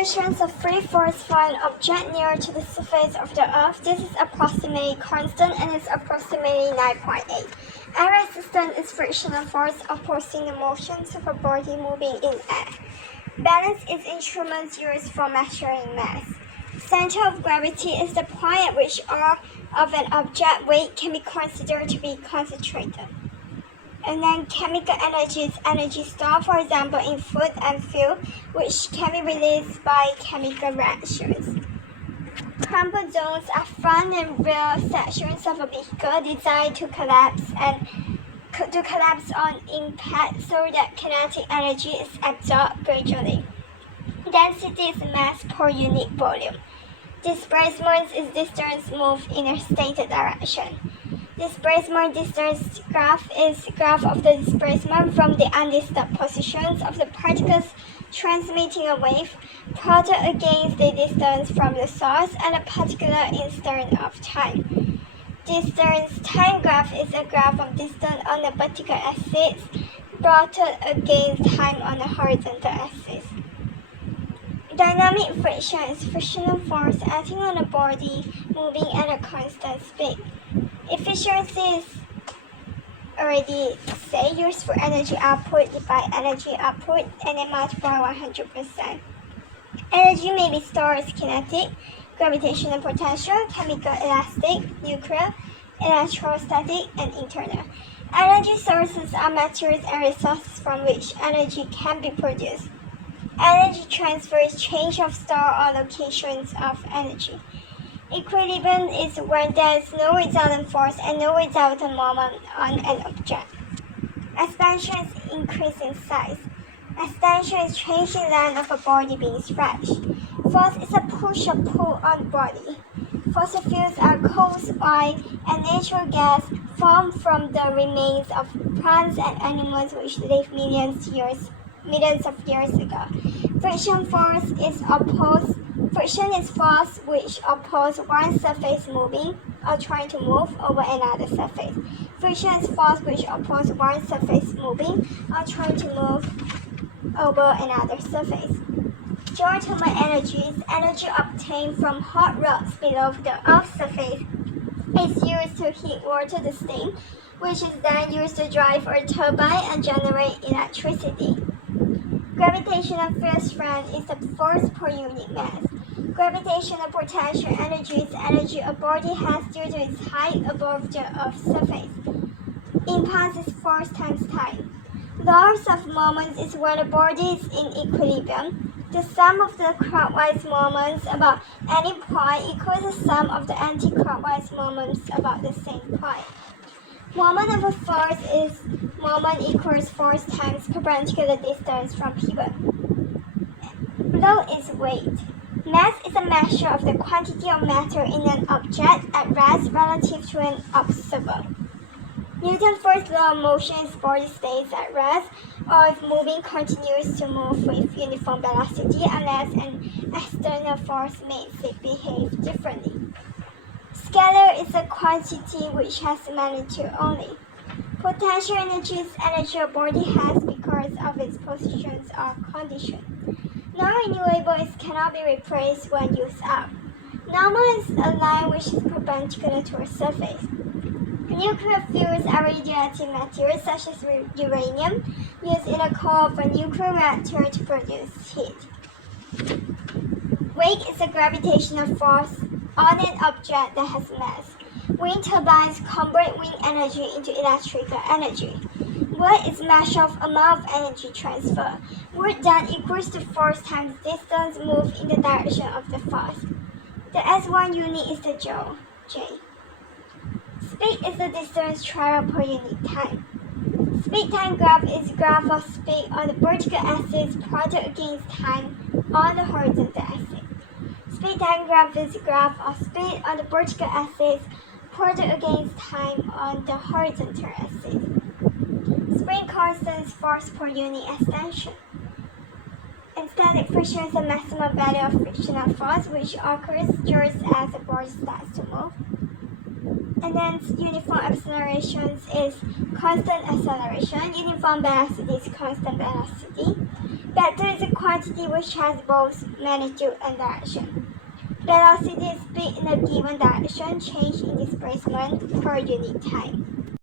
Distributions of free force for an object near to the surface of the Earth. This is approximately constant and is approximately 9.8. Air resistance is frictional force opposing the motions of a body moving in air. Balance is instruments used for measuring mass. Center of gravity is the point at which all of an object weight can be considered to be concentrated. And then chemical energy is energy stored, for example, in food and fuel, which can be released by chemical reactions. Crumple zones are front and rear sections of a vehicle designed to collapse on impact so that kinetic energy is absorbed gradually. Density is mass per unit volume. Displacement is distance moved in a stated direction. Displacement distance graph is graph of the displacement from the undisturbed positions of the particles transmitting a wave plotted against the distance from the source at a particular instant of time. Distance time graph is a graph of distance on the vertical axis plotted against time on the horizontal axis. Dynamic friction is frictional force acting on a body moving at a constant speed. Efficiency is already say useful energy output divided energy output and then multiply 100%. Energy may be stored as kinetic, gravitational potential, chemical elastic, nuclear, electrostatic, and internal. Energy sources are materials and resources from which energy can be produced. Energy transfer is change of store or locations of energy. Equilibrium is when there is no resultant force and no resultant moment on an object. Expansion is increase in size. Extension is change in length of a body being stretched. Force is a push or pull on the body. Fossil fuels are coal, oil, and natural gas formed from the remains of plants and animals which lived millions of years ago. Friction is force which oppose one surface moving or trying to move over another surface. Friction is force which oppose one surface moving or trying to move over another surface. Geothermal energy is energy obtained from hot rocks below the Earth's surface. It's used to heat water to steam, which is then used to drive a turbine and generate electricity. Gravitational field strength is the force per unit mass. Gravitational potential energy is energy a body has due to its height above the Earth's surface. Impulse is force times time. Laws of moments is when a body is in equilibrium. The sum of the clockwise moments about any point equals the sum of the anti-clockwise moments about the same point. Moment of a force is moment equals force times perpendicular distance from pivot. Below is weight. Mass is a measure of the quantity of matter in an object at rest relative to an observer. Newton's first law of motion is body stays at rest, or if moving continues to move with uniform velocity unless an external force makes it behave differently. Scalar is a quantity which has magnitude only. Potential energy is energy a body has because of its positions or condition. Non-renewable cannot be replaced when used up. Normal is a line which is perpendicular to a surface. Nuclear fuels are radioactive materials such as uranium used in the core of a nuclear reactor to produce heat. Weight is a gravitational force on an object that has mass. Wind turbines convert wind energy into electrical energy. Work is measure of amount of energy transfer. Work done equals the force times distance moved in the direction of the force. The S1 unit is the joule, J. Speed is the distance traveled per unit time. Speed time graph is graph of speed on the vertical axis plotted against time on the horizontal axis. Speed time graph is graph of speed on the vertical axis plotted against time on the horizontal axis. Spring constant is force per unit extension. And static friction is the maximum value of frictional force which occurs just as the body starts to move. And then uniform acceleration is constant acceleration. Uniform velocity is constant velocity. Vector is a quantity which has both magnitude and direction. Velocity is speed in a given direction, change in displacement per unit time.